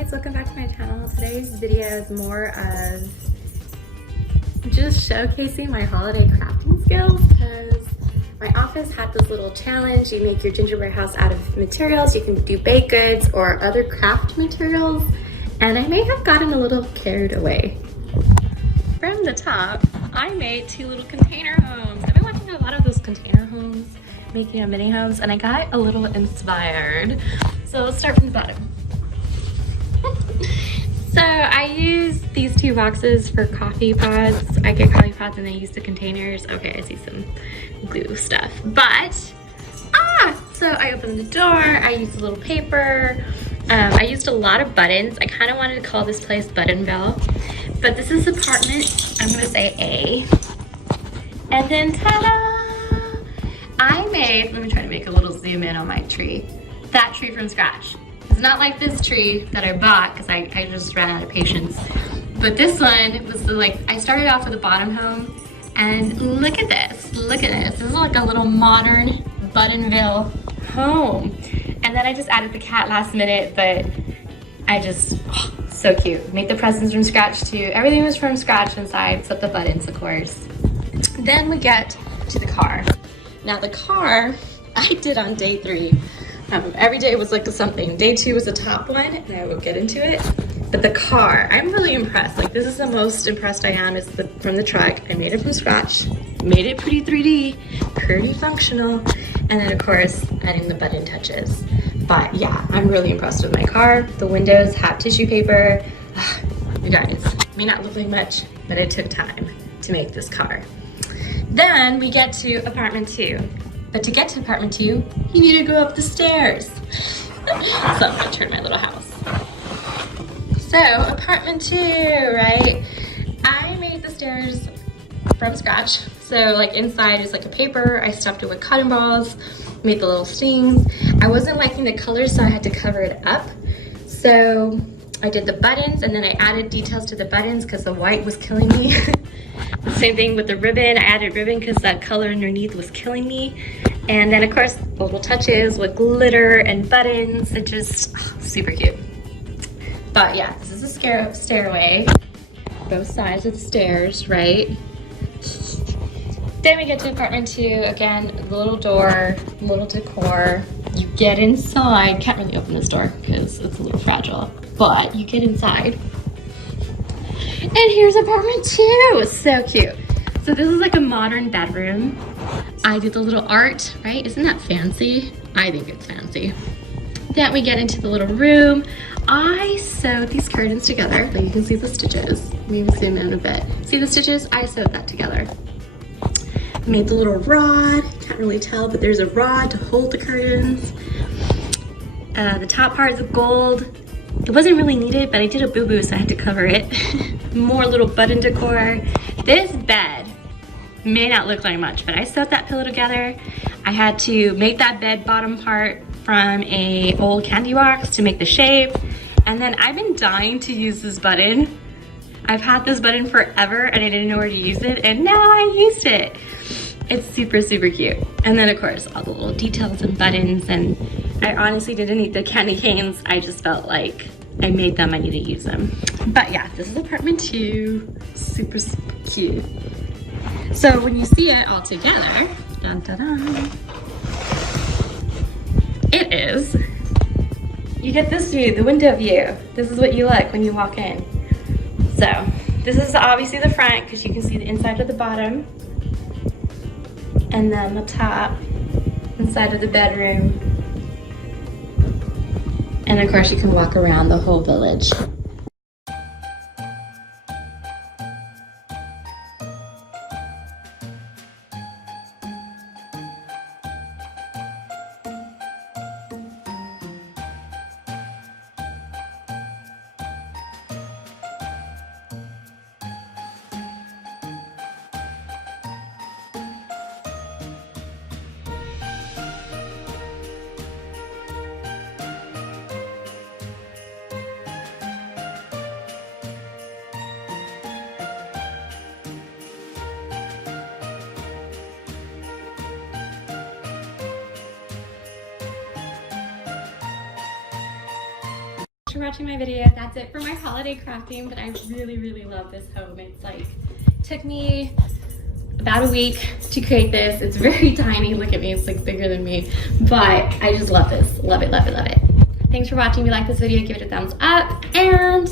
guys, welcome back to my channel. Today's video is more of just showcasing my holiday crafting skills because my office had this little challenge. You make your gingerbread house out of materials. You can do baked goods or other craft materials, and I may have gotten a little carried away. From the top, I made two little container homes. I've been watching a lot of those container homes, making a mini homes, and I got a little inspired. So let's start from the bottom. So I use these two boxes for coffee pods. I get coffee pods and I use the containers. Okay, I see some glue stuff, but so I opened the door, I used a little paper. I used a lot of buttons. I kind of wanted to call this place Buttonville, but this is apartment, I'm gonna say A. And then ta-da! I made, let me try to make a little zoom in on my tree. That tree from scratch. It's not like this tree that I bought because I just ran out of patience. But this one was I started off with a bottom home, and look at this, look at this. This is like a little modern Buttonville home. And then I just added the cat last minute, but so cute. Made the presents from scratch too. Everything was from scratch inside except the buttons, of course. Then we get to the car. Now the car, I did on day 3. Every day was like something. Day 2 was the top one, and I will get into it. But the car, I'm really impressed. Like, this is the most impressed I am is from the truck. I made it from scratch, made it pretty 3D, pretty functional, and then of course, adding the button touches. But yeah, I'm really impressed with my car. The windows have tissue paper. You guys, may not look like much, but it took time to make this car. Then we get to apartment 2. But to get to apartment 2, you need to go up the stairs. So I'm gonna turn my little house. So apartment 2, right? I made the stairs from scratch. So like inside is like a paper. I stuffed it with cotton balls, made the little stings. I wasn't liking the colors, so I had to cover it up. So I did the buttons, and then I added details to the buttons because the white was killing me. The same thing with the ribbon. I added ribbon because that color underneath was killing me. And then of course, the little touches with glitter and buttons and just super cute. But yeah, this is a stairway. Both sides of the stairs, right? Then we get to apartment 2. Again, a little door, little decor. You get inside. Can't really open this door because it's a little fragile, but you get inside. And here's apartment 2, so cute. So this is like a modern bedroom. I did the little art, right? Isn't that fancy? I think it's fancy. Then we get into the little room. I sewed these curtains together. Like, you can see the stitches. Maybe zoom in a bit. See the stitches? I sewed that together. Made the little rod. Can't really tell, but there's a rod to hold the curtains. The top part is gold. It wasn't really needed, but I did a boo-boo, so I had to cover it. More little button decor. This bed may not look like much, but I sewed that pillow together. I had to make that bed bottom part from a old candy box to make the shape. And then I've been dying to use this button. I've had this button forever and I didn't know where to use it, and now I used it. It's super, super cute. And then of course, all the little details and buttons, and I honestly didn't need the candy canes. I just felt like I made them, I need to use them. But yeah, this is apartment 2, super, super cute. So when you see it all together, dun, dun, dun, it is, you get this view, the window view. This is what you look when you walk in. So this is obviously the front because you can see the inside of the bottom, and then the top, inside of the bedroom. And of course you can walk around the whole village. Thanks for watching my video. That's it for my holiday crafting, but I really, really love this home. It's like, took me about a week to create this. It's very tiny. Look at me, it's like bigger than me, but I just love this. Love it, love it, love it. Thanks for watching. If you like this video, give it a thumbs up, and